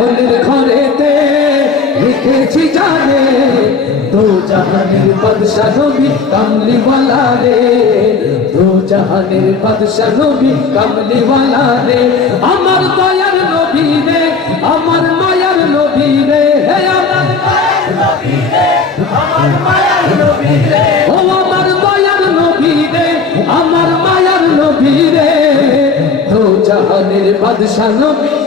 মনের ঘরেতে লিখেছি জানে, দু জাহানের বাদশা নবী কামলিওয়ালা রে দু জাহানের বাদশা নবী কামলিওয়ালা রে আমার দয়ার নবী রে আমার মায়ার নবী রে হে আমার ও আমার দয়ার নবী রে আমার মায়ার নবী রে দু জাহানের বাদশা নবী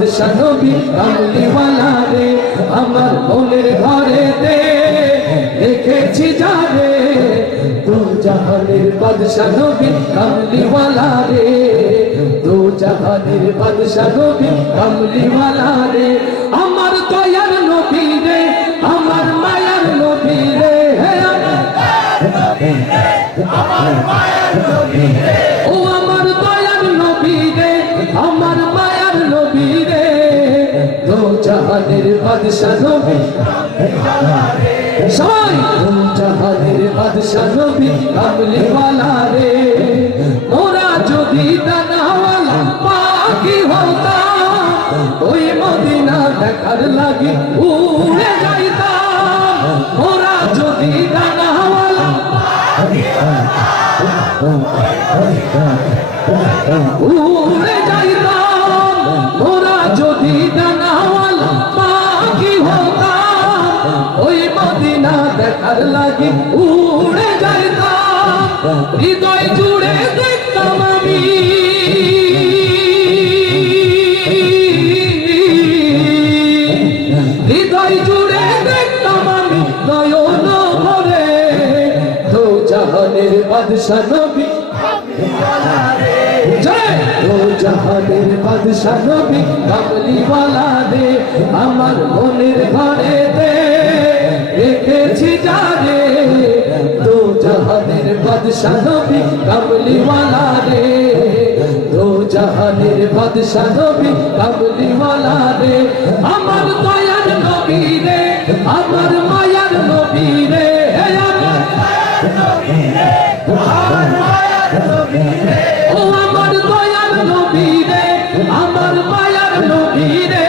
জাহানের বাদশা নবী কামলিওয়ালা রে, আমার মনের ঘরে দে দেখেছি যারে দু জাহানের বাদশা নবী কামলিওয়ালা রে দু জাহানের বাদশা নবী কামলিওয়ালা রে। আমার দয়ার নবী রে, আমার মায়ার নবী রে, হে ও আমার দয়ার জাহানের বাদশা নবী। সবাই। দো জাহানের বাদশা নবী কামলিওয়ালা রে। মোরা যদি দানাওয়ালা পাখি হতাম ওই মদিনা দেখার লাগি উড়ে যাইতাম। মোরা যদি দানাওয়ালা উড়ে যাইতাম। ওরা যদি দানাওয়ালা লাগি উড়ে যাইতাম, হৃদয় জুড়ে দেখতাম আমি। হৃদয় জুড়ে দেখতাম আমি, নয়ন ভরে তো জাহানের বাদশা নবী জাহানের বাদশা নবী কামলিওয়ালা রে, আমার মনের ঘরে জাহানের বাদশা নবী কামলিওয়ালা রে। জাহানের নবী রে আমার দয়ার নবী রে আমার মায়ার নবী রে। ও আমার দয়ার নবী রে আমার মায়ার নবী রে।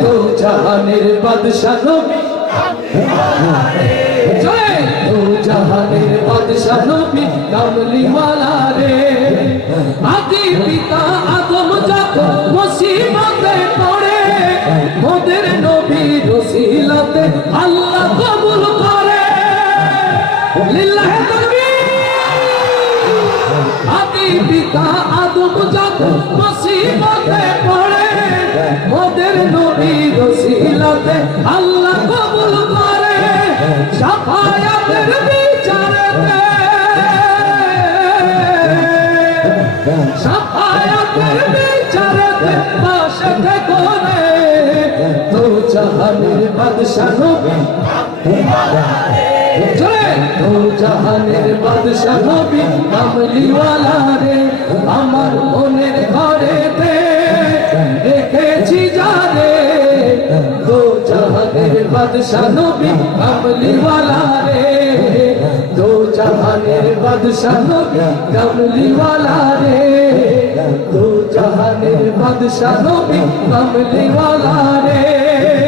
তো জাহানের বাদশা নবী জয়। তো জাহানের বাদশা নবী কামলিওয়ালা রে আদি পিতা আদম যত মুসিবতে পড়ে, মোদের নবী রসিলাতে আল্লাহ কবুল করে। লিল্লাহে আদি পিতা আদম যত মুসিবতে পড়ে, মোদের নবী রসিলাতে আল্লাহ কবুল করে। সাফায়াতের পাশে করে তো জাহানের বাদশা নবী জয় তো জাহানের বাদশা নবী কামলিওয়ালা রে, আমার মনের ঘরে দে দেখেছি যারে তো জাহানের বাদশা নবী কামলিওয়ালা জাহানের বাদশা নবী কামলিওয়ালা রে তো জাহানের বাদশাহ কামলিওয়ালা রে